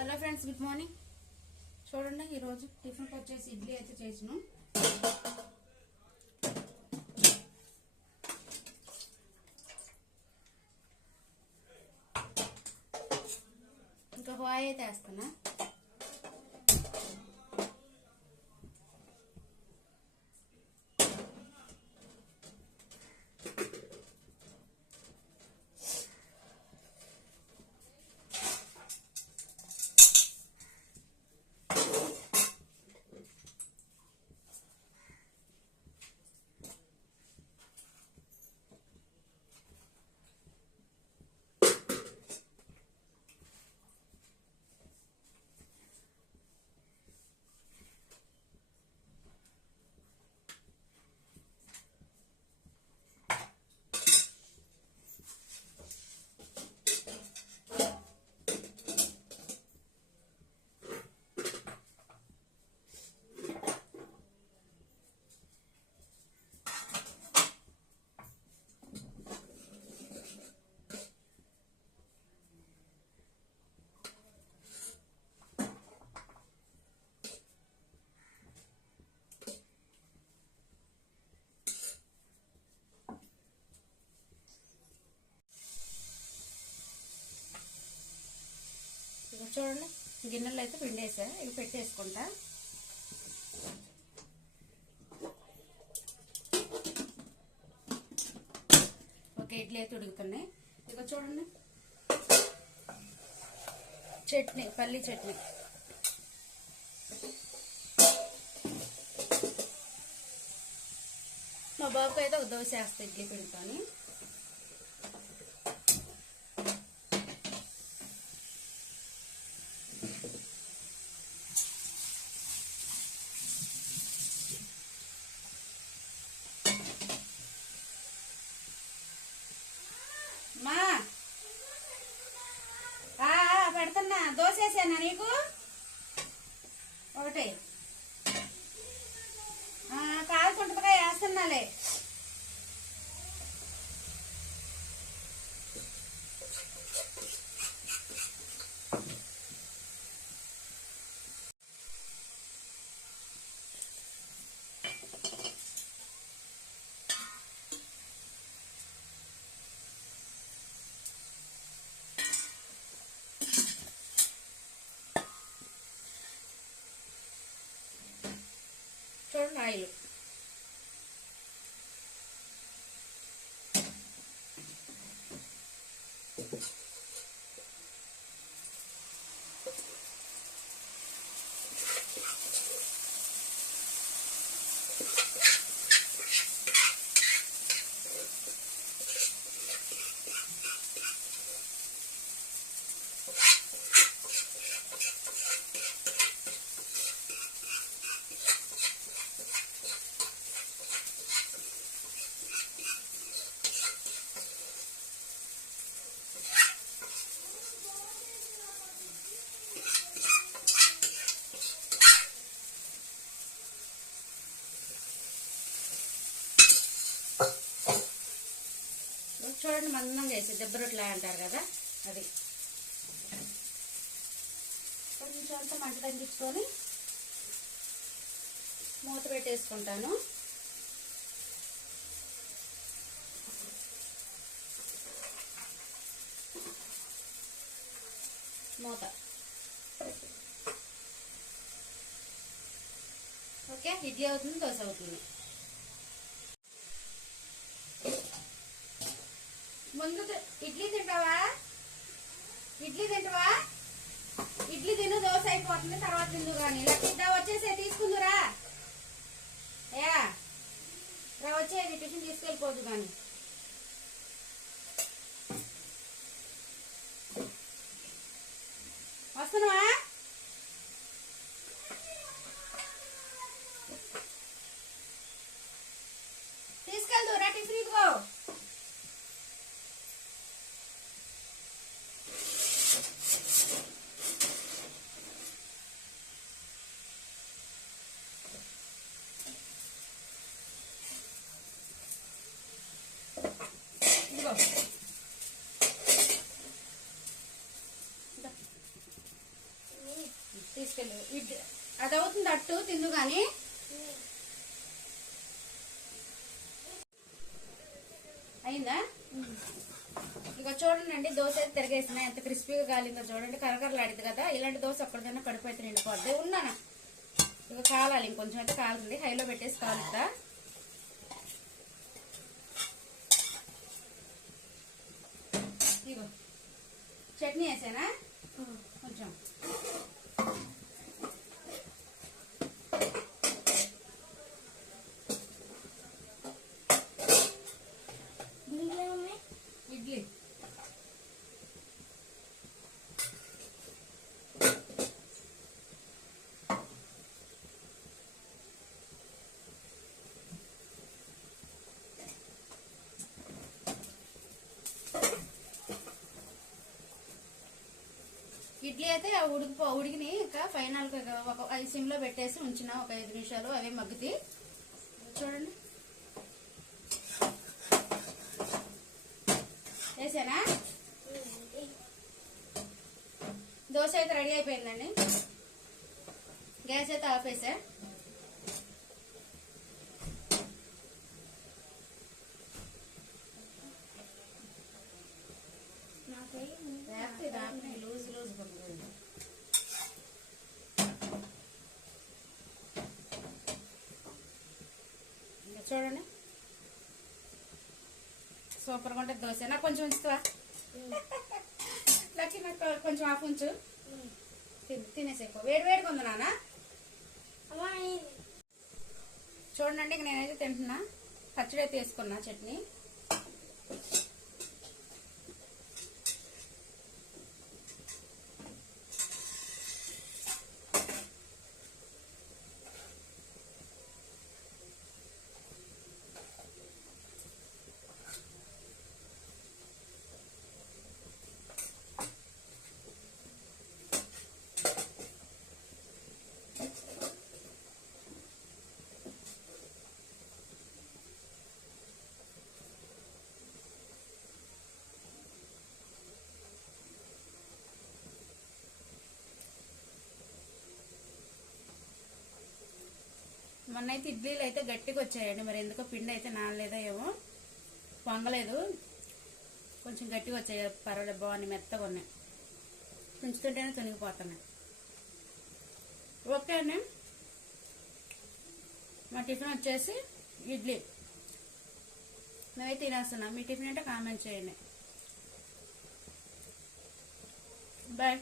Hello friends good morning. చూడండి ఈరోజు టిఫిన్కి వచ్చేసి ఇడ్లీ అయితే చేసినాం. ఇంకా హోయ్ అయితే వేస్తున్నా. ఇక చూడండి గిన్నెలో అయితే పిండేసా ఇక పెట్టేసుకుంటా. ఒక ఇడ్లీ అయితే ఉడుకుతున్నాయి. ఇక చూడండి. చట్నీ పల్లి చట్నీ. మా బాబుకి అయితే ఒక దోశ ఇడ్లీ పిండుతాను. దోసేసానా దోశ నీకు? ఒకటి. కాలు కాలుతుంటగా వేస్తున్నాలే. చూడండి ఆయిల్ చూడండి మందంగా చేసి దెబ్బ రొట్టెలా అంటారు కదా అది. కొంచెం అంతా మంట తగ్గించుకొని మూత పెట్టేసుకుంటాను. మూత. ఓకే ఇడ్లీ అవుతుంది దోశ అవుతుంది. ముందు ఇడ్లీ తింటావా? ఇడ్లీ తింటావా? ఇడ్లీ తిను దోశ అయిపోతుంది తర్వాత తిందు కానీ. లేకపోతే వచ్చేసే తీసుకుందురా యా. రా వచ్చేది టిఫిన్ తీసుకెళ్ళిపోదు కానీ. వస్తున్నావా? తీసుకెళ్ళు. ఇడ్ అది అవుతుంది అట్టు తిందు కానీ అయిందా? ఇక చూడండి దోశ అయితే తిరగేసిన ఎంత క్రిస్పీగా కాలిందో చూడండి కరకరలాడింది కదా ఇలాంటి దోశ ఒక్కడిదైనా కడుపు అయితే నిండిపోద్ది. ఉన్నాను? ఇక కాలాలి ఇంకొంచెం అయితే కాలుతుంది హైలో పెట్టేసి కాలుతా ఇగో. చట్నీ వేసానా? కొంచెం ఇడ్లీ ఇడ్లీ అయితే ఆ ఉడికిపో ఉడికిని ఇంకా ఫైనల్ ఒక ఐదు సిమ్లో పెట్టేసి ఉంచిన ఒక ఐదు నిమిషాలు అవే మగ్గుతి. చూడండి. వేసానా? దోశ అయితే రెడీ అయిపోయిందండి. గ్యాస్ అయితే ఆపేసా చూడండి. సూపర్గా ఉంటుంది దోశ. నాకు కొంచెం ఉంచుతావా? లక్కీ నాకు కొంచెం ఆఫ్ ఉంచు. తిన్- తినేసేపో వేడి వేడిగా ఉంది నాన్న. చూడండి ఇక నేనైతే తింటున్నా. పచ్చడి అయితే వేసుకున్నా చట్నీ. మొన్న అయితే ఇడ్లీలు అయితే గట్టిగా వచ్చాయండి మరి ఎందుకో పిండి అయితే నానలేదో ఏమో. పొంగలేదు. కొంచెం గట్టిగా వచ్చాయి పర్వాలేదు బాగుంది మెత్తగా ఉన్నాయి. తుంచుతుంటేనే తొనిగిపోతున్నాయి. ఓకే అండి. మా టిఫిన్ వచ్చేసి ఇడ్లీ. మేమైతే తినేస్తున్నాం. మీ టిఫిన్ అంటే కామెంట్ చేయండి. బాయ్.